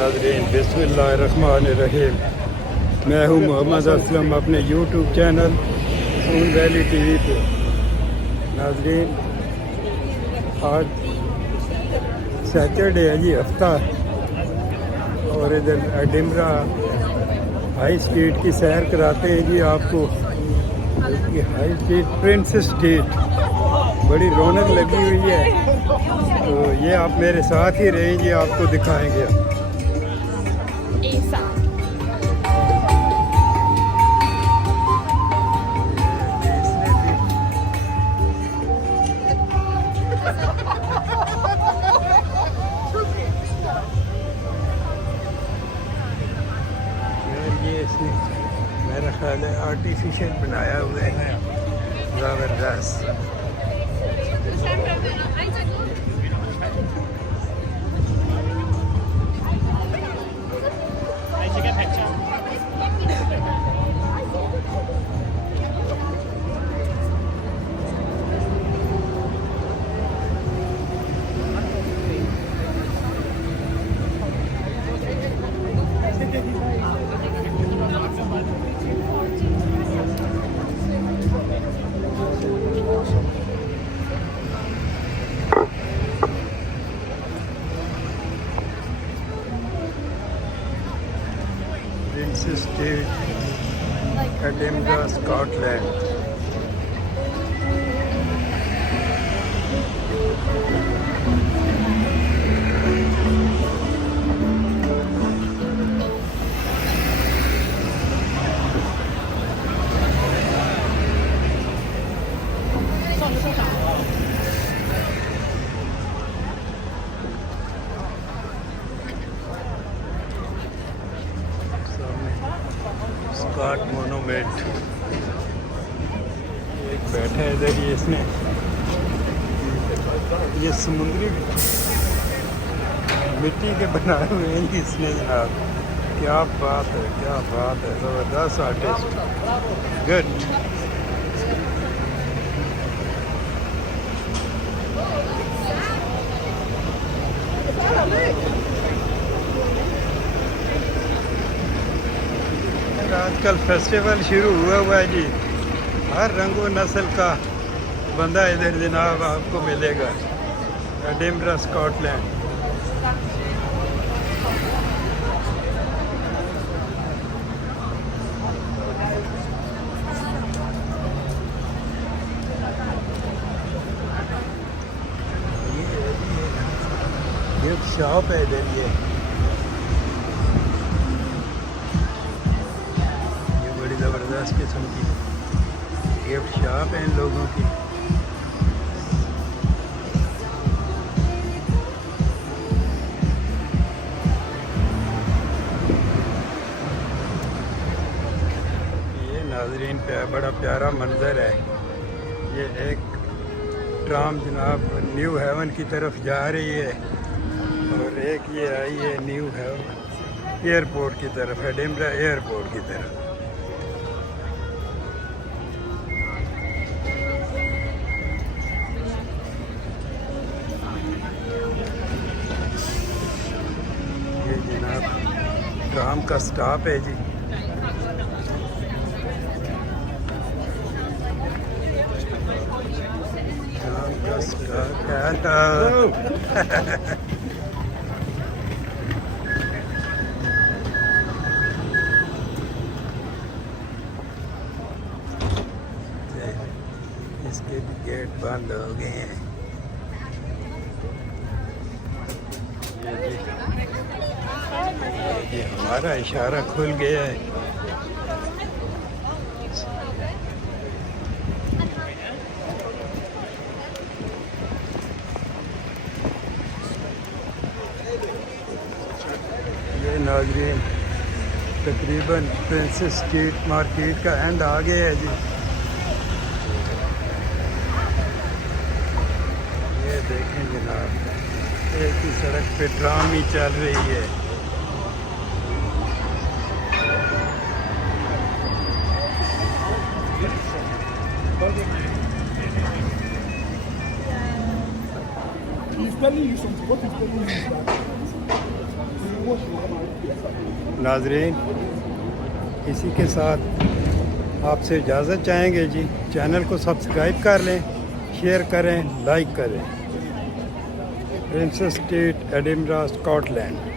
नाज़रीन बिस्मिल्लाहिर्रहमानिर्रहीम। मैं हूँ मोहम्मद असलम अपने यूट्यूब चैनल खून वैली टीवी पे। नाज़रीन आज सैटरडे है जी, हफ्ता, और इधर एडिमरा हाई स्ट्रीट की सैर कराते हैं जी आपको। ये हाई स्ट्रीट प्रिंसेस स्ट्रीट बड़ी रौनक लगी हुई है, तो ये आप मेरे साथ ही रहें जी, आपको दिखाएंगे। ये इसने मेरा ख्याल है आर्टिफिशियल बनाया हुआ है, ज़बरदस्त। Princes Street, Edinburgh, Scotland. Scott monument एक बैठा है इधर ही, इसने ये समुद्री मिट्टी के बनाए हुए हैं जी इसने जनाब। क्या बात है, क्या बात है, ज़बरदस्त आर्टिस्ट, गुड। आजकल फेस्टिवल शुरू हुआ है जी, हर रंग व नस्ल का बंदा इधर जनाब आपको मिलेगा। एडिमरा, स्कॉटलैंड। ये शॉप है इधर, ये बड़ी ज़बरदस्त किस्म की गिफ्ट शॉप है इन लोगों की। ये नाज़रीन पे बड़ा प्यारा मंजर है। ये एक ट्राम जनाब न्यू हेवन की तरफ जा रही है, और एक ये आई है न्यू हेवन एयरपोर्ट की तरफ, एडिमरा एयरपोर्ट की तरफ। ये जनाब ट्राम का स्टॉप है जी। ट्राम का स्टॉप है। इसके भी गेट बंद हो गए हैं। ये हमारा इशारा खुल गया है। ये नाज़रीन तकरीबन प्रिंसेस स्ट्रीट मार्केट का एंड आ गया है जी। ये देखें जनाब, एक ही सड़क पे ट्राम ही चल रही है। He's telling you something. What he's telling you is that you watch नाजरीन, इसी के साथ आपसे इजाज़त चाहेंगे जी। चैनल को सब्सक्राइब कर लें, शेयर करें, लाइक करें। Princess state Edinburgh, Scotland.